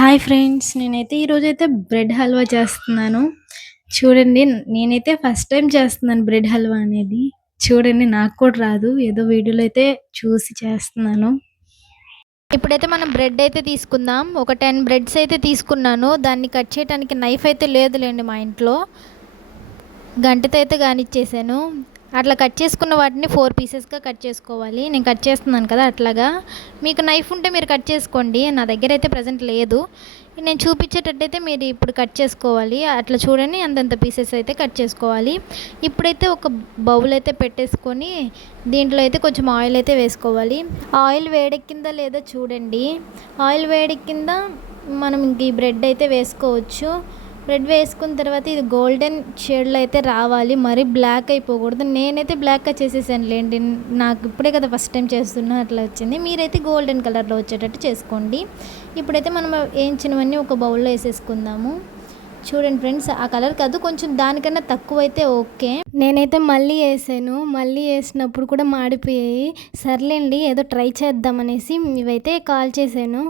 Hi friends. నేనైతే ఈరోజైతే bread halwa చేస్తున్నాను. చూడండి, నేనైతే ఫస్ట్ టైమ్ చేస్తున్నాను బ్రెడ్ హల్వా అనేది. చూడండి, నాకు కూడా రాదు. ఏదో వీడియోలో అయితే చూసి చేస్తున్నాను. ఇప్పుడైతే మనం బ్రెడ్ అయితే తీసుకుందాం. ఒక 10 బ్రెడ్స్ అయితే తీసుకున్నాను. దాన్ని కట్ చేయడానికి నైఫ్ అయితే లేదులేండి మా ఇంట్లో. గంటెతో అయితే కానిచ్చేసాను. అట్లా కట్ చేసుకున్న వాటిని 4 పీసెస్గా కట్ చేసుకోవాలి. నేను కట్ చేస్తున్నాను కదా అట్లాగా. మీకు నైఫ్ ఉంటే మీరు కట్ చేసుకోండి. నా దగ్గర అయితే ప్రజెంట్ లేదు. నేను చూపించేటట్టయితే మీరు ఇప్పుడు కట్ చేసుకోవాలి. అట్లా చూడండి, అంతంత పీసెస్ అయితే కట్ చేసుకోవాలి. ఇప్పుడైతే ఒక బౌల్ అయితే పెట్టేసుకొని దీంట్లో అయితే కొంచెం ఆయిల్ అయితే వేసుకోవాలి. ఆయిల్ వేడెక్కిందా లేదా చూడండి. ఆయిల్ వేడెక్కిందా మనం ఇంక ఈ బ్రెడ్ అయితే వేసుకోవచ్చు. బ్రెడ్ వేసుకున్న తర్వాత ఇది గోల్డెన్ షేడ్లో అయితే రావాలి, మరీ బ్లాక్ అయిపోకూడదు. నేనైతే బ్లాక్గా చేసేసాను లేండి, నాకు ఇప్పుడే కదా ఫస్ట్ టైం చేస్తున్నా అట్లా వచ్చింది. మీరైతే గోల్డెన్ కలర్లో వచ్చేటట్టు చేసుకోండి. ఇప్పుడైతే మనం వేయించినవన్నీ ఒక బౌల్లో వేసేసుకుందాము. చూడండి ఫ్రెండ్స్, ఆ కలర్ కాదు, కొంచెం దానికన్నా తక్కువ అయితే ఓకే. నేనైతే మళ్ళీ వేసాను. మళ్ళీ వేసినప్పుడు కూడా మాడిపోయాయి. సర్లేండి, ఏదో ట్రై చేద్దామనేసి ఇవైతే కాల్ చేశాను.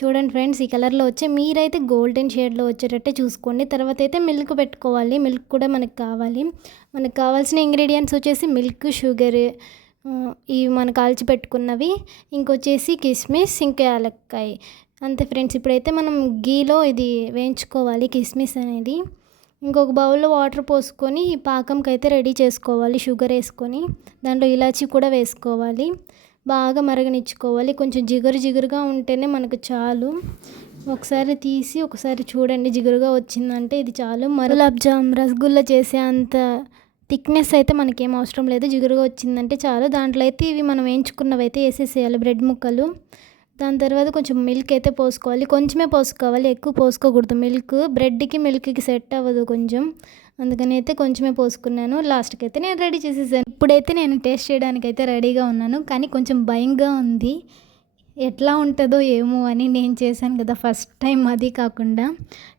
చూడండి ఫ్రెండ్స్, ఈ కలర్లో వచ్చే మీరైతే గోల్డెన్ షేడ్లో వచ్చేటట్టే చూసుకోండి. తర్వాత అయితే మిల్క్ పెట్టుకోవాలి. మిల్క్ కూడా మనకు కావాలి. మనకు కావాల్సిన ఇంగ్రీడియంట్స్ వచ్చేసి మిల్క్, షుగర్, ఇవి మనం కాల్చి పెట్టుకున్నవి, ఇంకొచ్చేసి కిస్మిస్, ఇంకా యాలక్కాయ. అంతే ఫ్రెండ్స్. ఇప్పుడైతే మనం గీలో ఇది వేయించుకోవాలి కిస్మిస్ అనేది. ఇంకొక బౌల్లో వాటర్ పోసుకొని ఈ పాకంకి అయితే రెడీ చేసుకోవాలి. షుగర్ వేసుకొని దాంట్లో ఇలాచీ కూడా వేసుకోవాలి. బాగా మరగనిచ్చుకోవాలి. కొంచెం జిగురు జిగురుగా ఉంటేనే మనకు చాలు. ఒకసారి తీసి ఒకసారి చూడండి, జిగురుగా వచ్చిందంటే ఇది చాలు. గులాబ్ జామ్, రసగుల్లా చేసే అంత థిక్నెస్ అయితే మనకేం అవసరం లేదు. జిగురుగా వచ్చిందంటే చాలు. దాంట్లో అయితే ఇవి మనం వేయించుకున్నవి అయితే వేసేసేయాలి, బ్రెడ్ ముక్కలు. దాని తర్వాత కొంచెం మిల్క్ అయితే పోసుకోవాలి. కొంచెమే పోసుకోవాలి, ఎక్కువ పోసుకోకూడదు. మిల్క్ బ్రెడ్కి మిల్క్కి సెట్ అవ్వదు కొంచెం, అందుకని అయితే కొంచెమే పోసుకున్నాను. లాస్ట్కి అయితే నేను రెడీ చేసేసాను. ఇప్పుడైతే నేను టేస్ట్ చేయడానికి అయితే రెడీగా ఉన్నాను, కానీ కొంచెం భయంగా ఉంది. ఎట్లా ఉంటుందో ఏమో అని. నేను చేశాను కదా ఫస్ట్ టైం, అది కాకుండా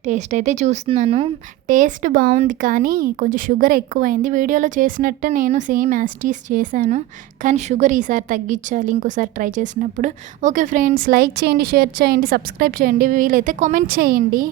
టేస్ట్ అయితే చూస్తున్నాను. టేస్ట్ బాగుంది, కానీ కొంచెం షుగర్ ఎక్కువైంది. వీడియోలో చేసినట్టు నేను సేమ్ యాస్టీస్ చేశాను, కానీ షుగర్ ఈసారి తగ్గించాలి ఇంకోసారి ట్రై చేసినప్పుడు. ఓకే ఫ్రెండ్స్, లైక్ చేయండి, షేర్ చేయండి, సబ్స్క్రైబ్ చేయండి, వీలైతే కామెంట్ చేయండి.